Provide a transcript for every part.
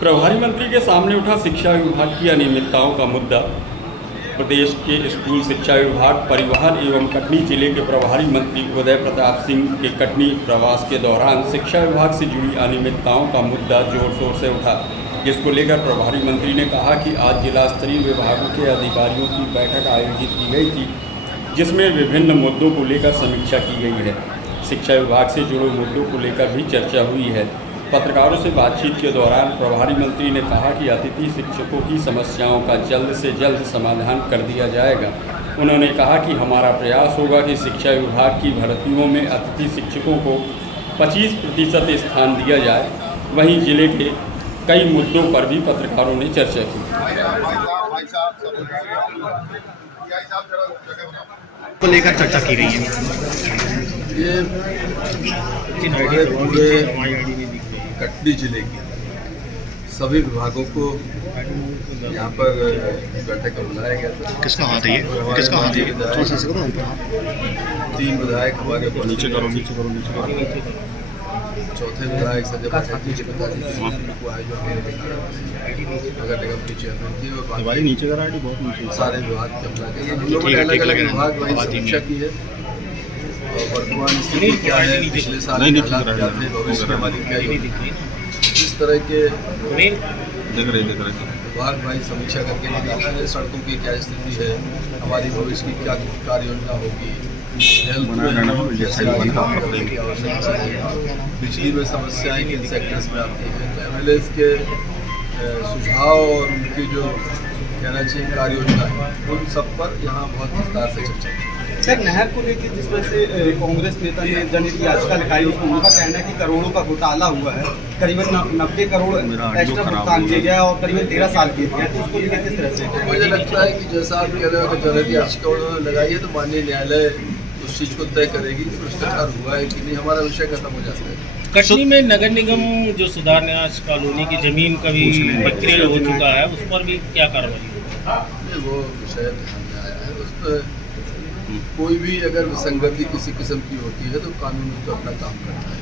प्रभारी मंत्री के सामने उठा शिक्षा विभाग की अनियमितताओं का मुद्दा। प्रदेश के स्कूल शिक्षा विभाग, परिवहन एवं कटनी जिले के प्रभारी मंत्री उदय प्रताप सिंह के कटनी प्रवास के दौरान शिक्षा विभाग से जुड़ी अनियमितताओं का मुद्दा जोर शोर से उठा, जिसको लेकर प्रभारी मंत्री ने कहा कि आज जिला स्तरीय विभागों के अधिकारियों की बैठक आयोजित की गई थी, जिसमें विभिन्न मुद्दों को लेकर समीक्षा की गई है। शिक्षा विभाग से जुड़े मुद्दों को लेकर भी चर्चा हुई है। पत्रकारों से बातचीत के दौरान प्रभारी मंत्री ने कहा कि अतिथि शिक्षकों की समस्याओं का जल्द से जल्द समाधान कर दिया जाएगा। उन्होंने कहा कि हमारा प्रयास होगा कि शिक्षा विभाग की भर्तियों में अतिथि शिक्षकों को 25% स्थान दिया जाए। वहीं जिले के कई मुद्दों पर भी पत्रकारों ने चर्चा की। को लेकर चर्चा की रही है। ये हमारे पूरे कटनी जिले की सभी विभागों को यहाँ पर बैठक में बुलाया गया था। किसका हाथ है ये? किसका हाथ है? 3 विधायक हमारे नीचे करो। चौथे विधायक संजय पाठक जी पिताजी को आयोजन नगर निगम के चेयरमैन थी और हमारी नीचे का आईडी बहुत नीचे सारे विभाग के बुला के हम लोगों ने अलग अलग विभाग वाइज समीक्षा की है और वर्तमान स्थिति क्या है, पिछले साल हालात क्या थे, भविष्य में हमारी क्या योजना, इस तरह के विभाग वाइज समीक्षा करके निकाला है। सड़कों की क्या स्थिति है, हमारी भविष्य की क्या कार्य योजना होगी, हेल्थ में जैसे आगे काम करने की आवश्यकता है, बिजली में समस्याएं किन सेक्टर्स में आती हैं, एमएलएस के सुझाव और उनकी जो कहना चाहिए कार्य योजना है, उन सब पर यहाँ बहुत विस्तार से चर्चा की। सर, नहर को लेकर जिस तरह से कांग्रेस नेता ने जनहित याचिका लिखाई, उसमें उनका कहना है कि करोड़ों का घोटाला हुआ है, करीबन 90 करोड़ एक्स्ट्रा भुगतान किया गया और करीबन 13 साल किया गया, तो उसको लेकर किस तरह से? मुझे लगता है कि जैसा आप कह रहे हो कि जनहित याचिका उन्होंने लगाई है तो माननीय न्यायालय उस चीज़ को तय करेगी कि भ्रष्टाचार हुआ है कि नहीं। हमारा विषय खत्म हो जाता है। कटनी में नगर निगम जो सुधार न्यास कॉलोनी की जमीन का भी प्रक्रिया हो चुका है, उस पर भी क्या कार्रवाई होगी? वो विषय ध्यान में आया है। उस पर कोई भी अगर विसंगति किसी किस्म की होती है तो कानून तो अपना काम करता है।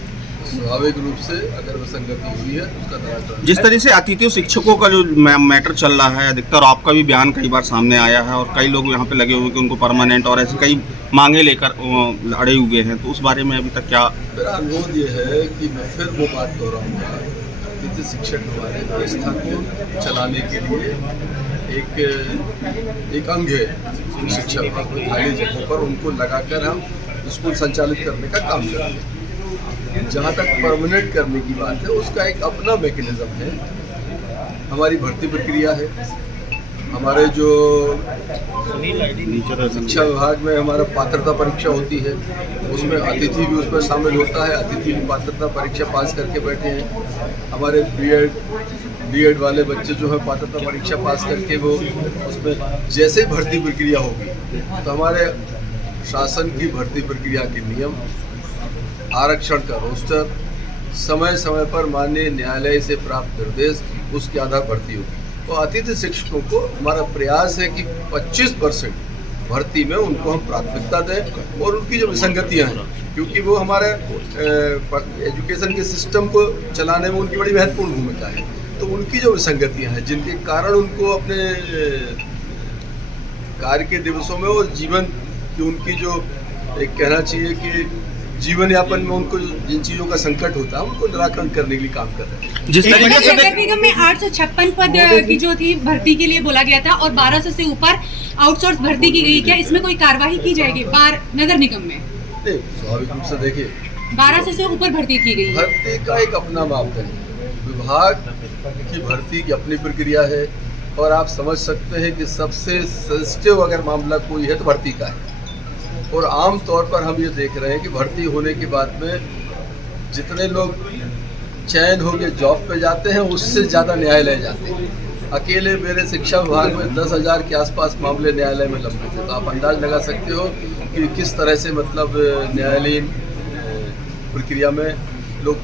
स्वाभाविक रूप से अगर विसंगति हुई है तो उसका निराकरण। जिस तरह से अतिथि शिक्षकों का जो मैटर चल रहा है, अधिकतर आपका भी बयान कई बार सामने आया है और कई लोग यहाँ पे लगे हुए कि उनको परमानेंट और ऐसे कई मांगे लेकर अड़े हुए हैं, तो उस बारे में अभी तक क्या? मेरा अनुरोध ये है कि मैं फिर वो बात दोहराऊंगा, अतिथि शिक्षक हमारे व्यवस्था को चलाने के लिए एक अंग है शिक्षा विभाग को। खाली जगहों पर उनको लगाकर हम स्कूल संचालित करने का काम करेंगे। जहाँ तक परमानेंट करने की बात है, उसका एक अपना मैकेनिज्म है। हमारी भर्ती प्रक्रिया है, हमारे जो शिक्षा विभाग में हमारा पात्रता परीक्षा होती है, उसमें अतिथि भी उसमें शामिल होता है। अतिथि भी पात्रता परीक्षा पास करके बैठे हैं। हमारे बीएड वाले बच्चे जो है पात्रता परीक्षा पास करके वो उसमें जैसे ही भर्ती प्रक्रिया होगी तो हमारे शासन की भर्ती प्रक्रिया के नियम, आरक्षण का रोस्टर, समय समय पर माननीय न्यायालय से प्राप्त निर्देश, उसके आधार भर्ती होगी। तो अतिथि शिक्षकों को हमारा प्रयास है कि 25% भर्ती में उनको हम प्राथमिकता दें और उनकी जो विसंगतियां हैं, क्योंकि वो हमारे एजुकेशन के सिस्टम को चलाने में उनकी बड़ी महत्वपूर्ण भूमिका है, तो उनकी जो विसंगतियां हैं जिनके कारण उनको अपने कार्य के दिवसों में और जीवन की उनकी जो एक कहना चाहिए कि जीवन यापन में उनको जिन चीज़ों का संकट होता है उनको निराकरण करने के लिए काम कर रहे हैं। जिस तरीके से नगर निगम में 856 पद की जो थी भर्ती के लिए बोला गया था और 1200 से ऊपर आउटसोर्स भर्ती की गई, क्या इसमें कोई कार्यवाही की जाएगी नगर निगम में? नहीं, स्वाभाविक रूप से देखिए 1200 से ऊपर भर्ती की गई। भर्ती का एक अपना मापदंड है, विभाग की भर्ती की अपनी प्रक्रिया है और आप समझ सकते हैं कि सबसे सेंसिटिव अगर मामला कोई है तो भर्ती का है। और आम तौर पर हम ये देख रहे हैं कि भर्ती होने के बाद में जितने लोग चयन होकर जॉब पे जाते हैं उससे ज़्यादा न्यायालय जाते हैं। अकेले मेरे शिक्षा विभाग में 10,000 के आसपास मामले न्यायालय में लंबित थे, तो आप अंदाज लगा सकते हो कि किस तरह से मतलब न्यायालयीन प्रक्रिया में लोग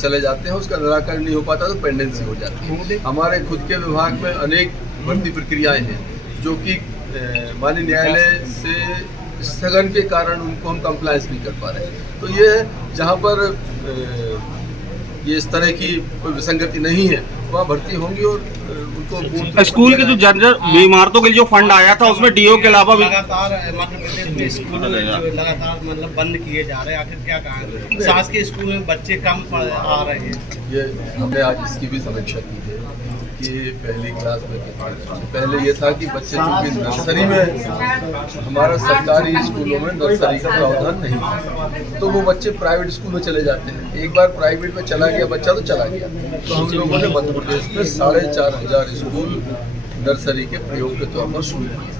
चले जाते हैं, उसका निराकरण नहीं हो पाता तो पेंडेंसी हो जाती है। हमारे खुद के विभाग में अनेक भर्ती प्रक्रियाएं हैं जो कि माननीय न्यायालय से स्थगन के कारण उनको हम कंप्लायंस नहीं कर पा रहे हैं। तो ये जहाँ पर ये इस तरह की कोई विसंगति नहीं है वहाँ भर्ती होंगी और उनको स्कूल के जो जनरल इमारतों के लिए जो फंड आया था उसमें डीओ के अलावा भी लगातार मध्य प्रदेश में स्कूल जो लगातार मतलब बंद किए जा रहे हैं, आखिर क्या कहा? शासकीय स्कूल में बच्चे कम आ रहे हैं। ये हमने आज इसकी भी समीक्षा की है कि पहली क्लास में पहले ये था कि बच्चे चूँकि नर्सरी में हमारा सरकारी स्कूलों में नर्सरी का प्रावधान नहीं था, तो वो बच्चे प्राइवेट स्कूल में चले जाते हैं। एक बार प्राइवेट में चला गया बच्चा तो चला गया। तो हम लोगों ने मध्य प्रदेश में 4500 स्कूल नर्सरी के प्रयोग के तौर पर शुरू किए।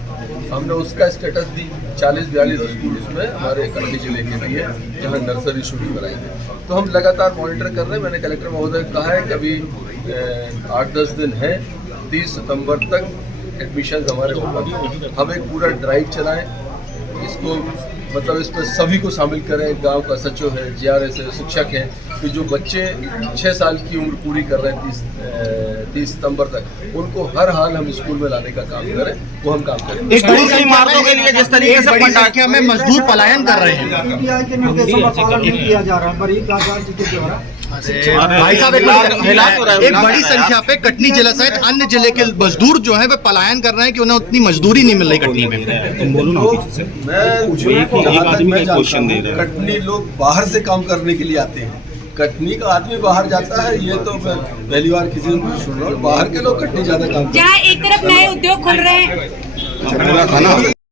हमने उसका स्टेटस दी 40-42 स्कूल उसमें हमारे कटनी जिले के लिए जहाँ नर्सरी शुरू कराई है। तो हम लगातार मॉनिटर कर रहे हैं। मैंने कलेक्टर महोदय को कहा है कि अभी 8-10 दिन है, 30 सितंबर तक एडमिशन हमारे होगा। हम एक पूरा ड्राइव चलाएं, इसको मतलब इसमें सभी को शामिल करें, गांव का सचिव है, जीआरएस है, शिक्षक हैं, कि जो बच्चे 6 साल की उम्र पूरी कर रहे हैं 30 सितंबर तक, उनको हर हाल हम स्कूल में लाने का काम करें, वो हम काम करें। स्कूल की इमारतों के लिए जिस तरीके से बड़ी संख्या में मजदूर पलायन कर रहे हैं। पीटीआई के निर्देशों का पालन नहीं किया जा रहा है, बड़ी आचार्य जी के द्वारा। भाई साहब एक बड़ी संख्या पे कटनी जिला सहित अन्य जिले के मजदूर जो है वे पलायन कर रहे हैं कि उन्हें उतनी मजदूरी नहीं मिल रही कटनी में। कटनी लोग बाहर से काम करने के लिए आते हैं, कटनी का आदमी बाहर जाता है, ये तो मैं पहली बार किसी से सुन रहा हूँ। बाहर के लोग कटनी ज्यादा काम करते हैं। जहाँ एक तरफ नए उद्योग खुल रहे हैं